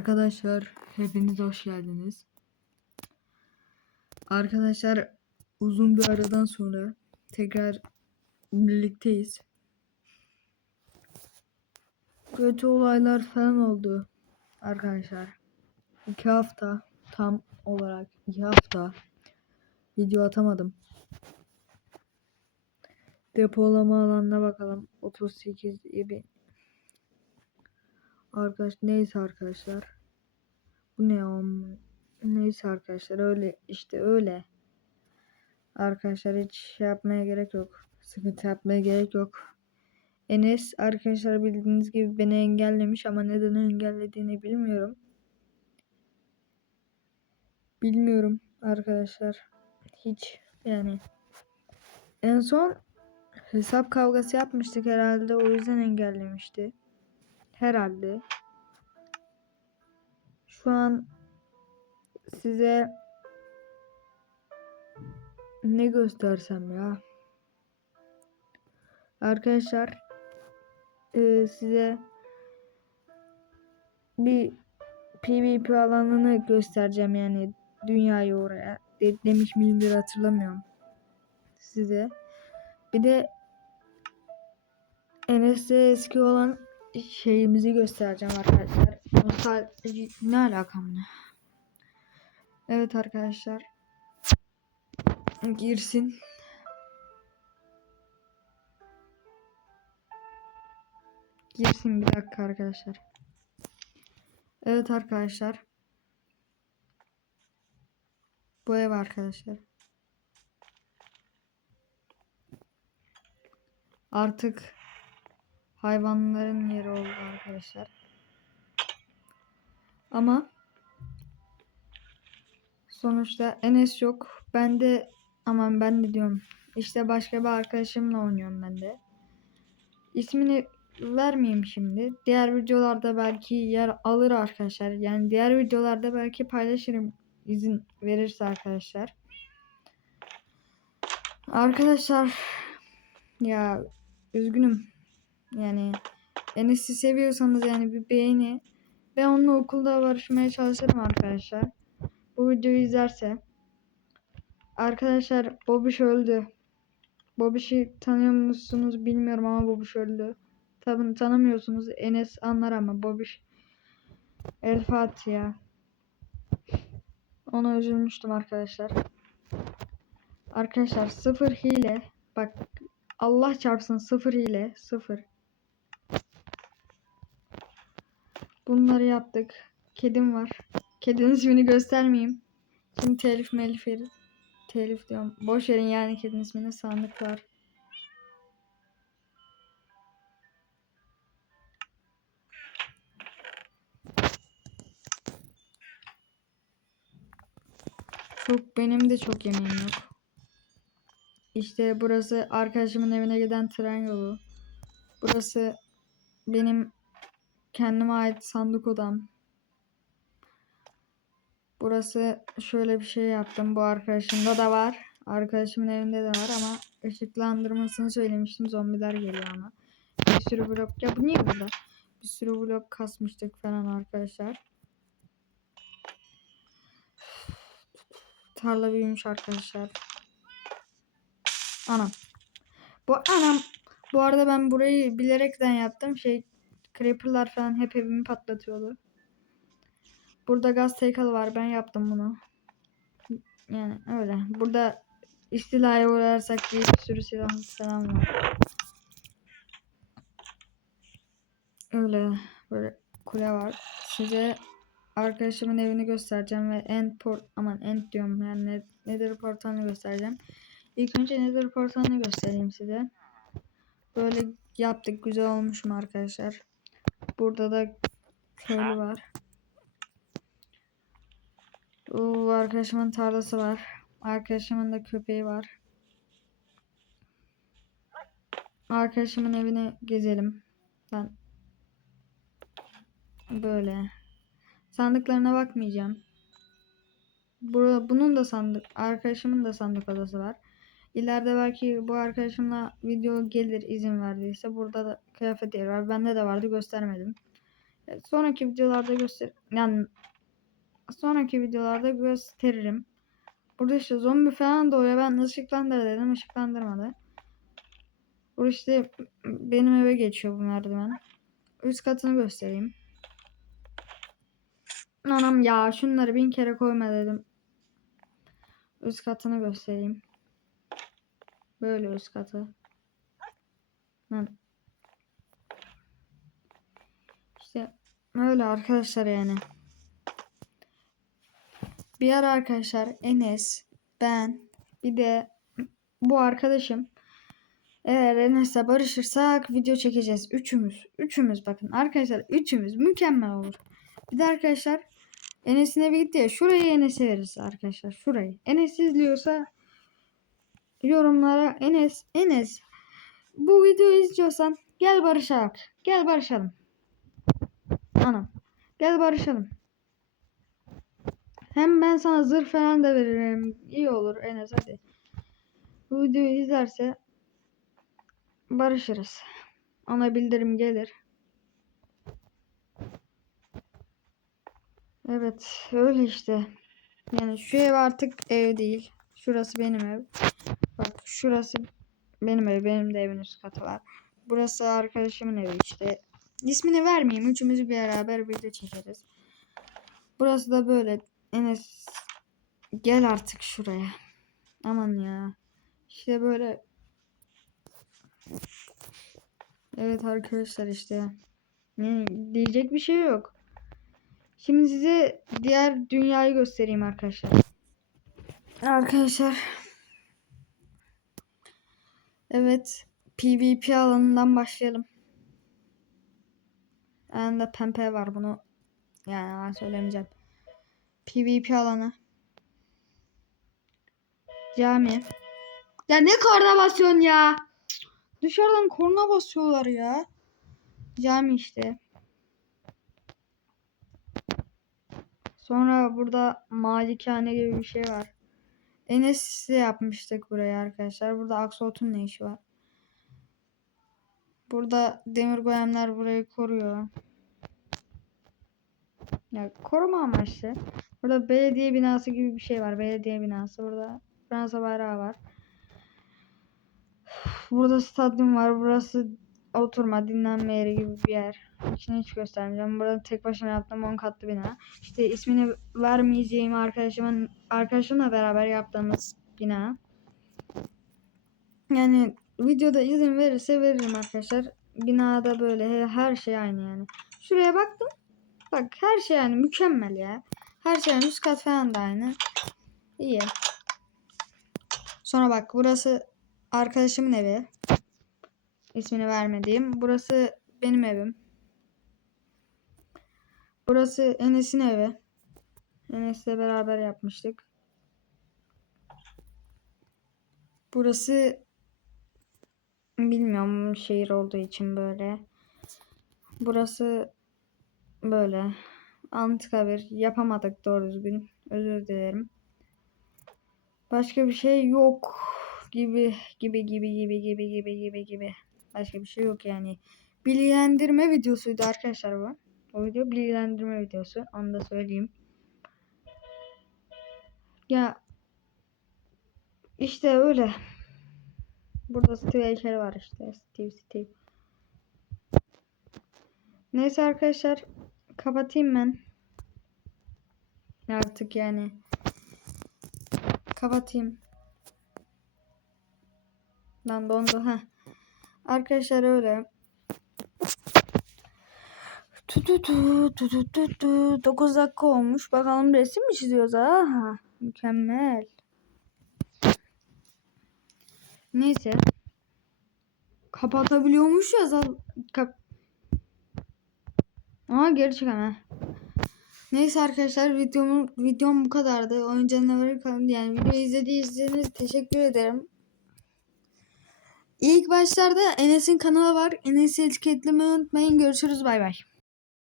Arkadaşlar hepiniz hoş geldiniz. Arkadaşlar uzun bir aradan sonra tekrar birlikteyiz. Kötü olaylar falan oldu arkadaşlar. İki hafta tam olarak iki hafta video atamadım. Depolama alanına bakalım. 38 gibi. Arkadaş neyse arkadaşlar. Bu ne om? Neyse arkadaşlar öyle işte öyle. Arkadaşlar hiç şey yapmaya gerek yok. Sıkıntı yapmaya gerek yok. Enes arkadaşlar bildiğiniz gibi beni engellemiş ama neden engellediğini bilmiyorum. Bilmiyorum arkadaşlar. Hiç yani. En son hesap kavgası yapmıştık herhalde o yüzden engellemişti. Herhalde. Şu an size ne göstersem ya. Arkadaşlar e, size bir PvP alanını göstereceğim yani dünyayı oraya. De, demiş miyimdir hatırlamıyorum. Size. Bir de Enes'te eski olan şeyimizi göstereceğim arkadaşlar. Nostalji ne alakam ne? Evet arkadaşlar. Girsin. Girsin bir dakika arkadaşlar. Evet arkadaşlar. Bu ev arkadaşlar. Artık hayvanların yeri oldu arkadaşlar. Ama sonuçta Enes yok. Ben de aman ben de diyorum. İşte başka bir arkadaşımla oynuyorum ben de. İsmini vermeyeyim şimdi. Diğer videolarda belki yer alır arkadaşlar. Yani diğer videolarda belki paylaşırım izin verirse arkadaşlar. Arkadaşlar ya üzgünüm. Yani Enes'i seviyorsanız yani bir beğeni. Ben onunla okulda barışmaya çalışırım arkadaşlar. Bu videoyu izlerse. Arkadaşlar Bobiş öldü. Bobiş'i tanıyor musunuz bilmiyorum ama Bobiş öldü. Tabi tanımıyorsunuz. Enes anlar ama Bobiş El Fatiha. Ona üzülmüştüm arkadaşlar. Arkadaşlar sıfır hile. Bak Allah çarpsın sıfır hile. Sıfır. Bunları yaptık. Kedim var. Kedinin ismini göstermeyeyim. Şimdi telif melif verir. Telif diyorum. Boş verin yani kedinin ismini sandık var. Çok benim de çok yemeğim yok. İşte burası arkadaşımın evine giden tren yolu. Burası benim kendime ait sandık odam. Burası şöyle bir şey yaptım. Bu arkadaşımda da var. Arkadaşımın evinde de var ama ışıklandırmasını söylemiştim. Zombiler geliyor ama. Bir sürü blok. Ya bu niye burada? Bir sürü blok kasmıştık falan arkadaşlar. Tarla büyümüş arkadaşlar. Anam. Bu anam. Bu arada ben burayı bilerekten yaptım. Şey creeper'lar falan hep evimi patlatıyordu. Burada gaz teykalı var. Ben yaptım bunu. Yani öyle. Burada istilaya uğrarsak bir sürü silah falan var. Öyle böyle kule var. Size arkadaşımın evini göstereceğim ve end port aman end diyorum yani ne, nether portalını göstereceğim. İlk önce nether portalını göstereyim size. Böyle yaptık güzel olmuş mu arkadaşlar? Burada da köylü var. Oo, arkadaşımın tarlası var. Arkadaşımın da köpeği var. Arkadaşımın evine gezelim. Ben böyle sandıklarına bakmayacağım. Burada bunun da sandık, arkadaşımın da sandık odası var. İleride belki bu arkadaşımla video gelir izin verdiyse burada da kıyafet var. Bende de vardı göstermedim. Evet, Sonraki videolarda göster yani sonraki videolarda gösteririm. Burada işte zombi falan doğuyor. Ben ışıklandır dedim. ışıklandırmadı. Bu işte benim eve geçiyor bu merdiven. Üst katını göstereyim. Anam ya şunları bin kere koyma dedim. Üst katını göstereyim. Böyle üst katı. Lan. İşte öyle arkadaşlar yani. Bir ara arkadaşlar Enes, ben bir de bu arkadaşım eğer Enes'le barışırsak video çekeceğiz. Üçümüz. Üçümüz bakın arkadaşlar üçümüz mükemmel olur. Bir de arkadaşlar Enes'in evi gitti ya şurayı Enes'e veririz arkadaşlar. Şurayı. Enes izliyorsa yorumlara Enes Enes bu videoyu izliyorsan gel barışalım. Gel barışalım. Anam. Gel barışalım. Hem ben sana zırh falan da veririm. İyi olur Enes hadi. Bu videoyu izlerse barışırız. Ona bildirim gelir. Evet öyle işte. Yani şu ev artık ev değil. Şurası benim ev. Şurası benim ev. Benim de evin üst katı var. Burası arkadaşımın evi işte. İsmini vermeyeyim. Üçümüz bir beraber video çekeriz. Burası da böyle. Enes gel artık şuraya. Aman ya. İşte böyle. Evet arkadaşlar işte. Yani diyecek bir şey yok. Şimdi size diğer dünyayı göstereyim arkadaşlar. Arkadaşlar. Evet. PvP alanından başlayalım. Yanında pempe var bunu. Yani ben söylemeyeceğim. PvP alanı. Cami. Ya ne korna basıyorsun ya? Dışarıdan korna basıyorlar ya. Cami işte. Sonra burada malikane gibi bir şey var. Enes'le yapmıştık burayı arkadaşlar. Burada Aksot'un ne işi var? Burada demir golemler burayı koruyor. Ya koruma amaçlı. Burada belediye binası gibi bir şey var. Belediye binası. Burada Fransa bayrağı var. Burada stadyum var. Burası oturma, dinlenme yeri gibi bir yer. İçini hiç göstermeyeceğim. Burada tek başına yaptığım 10 katlı bina. İşte ismini vermeyeceğim arkadaşımın arkadaşımla beraber yaptığımız bina. Yani videoda izin verirse veririm arkadaşlar. Binada böyle her şey aynı yani. Şuraya baktım. Bak her şey yani mükemmel ya. Her şey yani üst kat falan da aynı. İyi. Sonra bak burası arkadaşımın evi. İsmini vermediğim. Burası benim evim. Burası Enes'in evi. Enes'le beraber yapmıştık. Burası bilmiyorum şehir olduğu için böyle. Burası böyle. Anıtkabir yapamadık doğru düzgün. Özür dilerim. Başka bir şey yok gibi gibi gibi gibi gibi gibi gibi gibi. Başka bir şey yok yani. Bilgilendirme videosuydu arkadaşlar bu. O video bilgilendirme videosu. Onu da söyleyeyim. Ya işte öyle. Burada Steve heykeli var işte. Steve Steve. Neyse arkadaşlar. Kapatayım ben. Artık yani. Kapatayım. Lan dondu ha. Arkadaşlar öyle. Tu tu tu tu tu tu tu 9 dakika olmuş. Bakalım resim mi çiziyoruz? Aha. Mükemmel. Neyse. Kapatabiliyormuş ya. Zal kap Aa geri çıkan. Neyse arkadaşlar videomu videom bu kadardı. Oyun canavarı kalın yani video izlediğiniz teşekkür ederim. İlk başlarda Enes'in kanalı var. Enes'i etiketlemeyi unutmayın. Görüşürüz bay bay.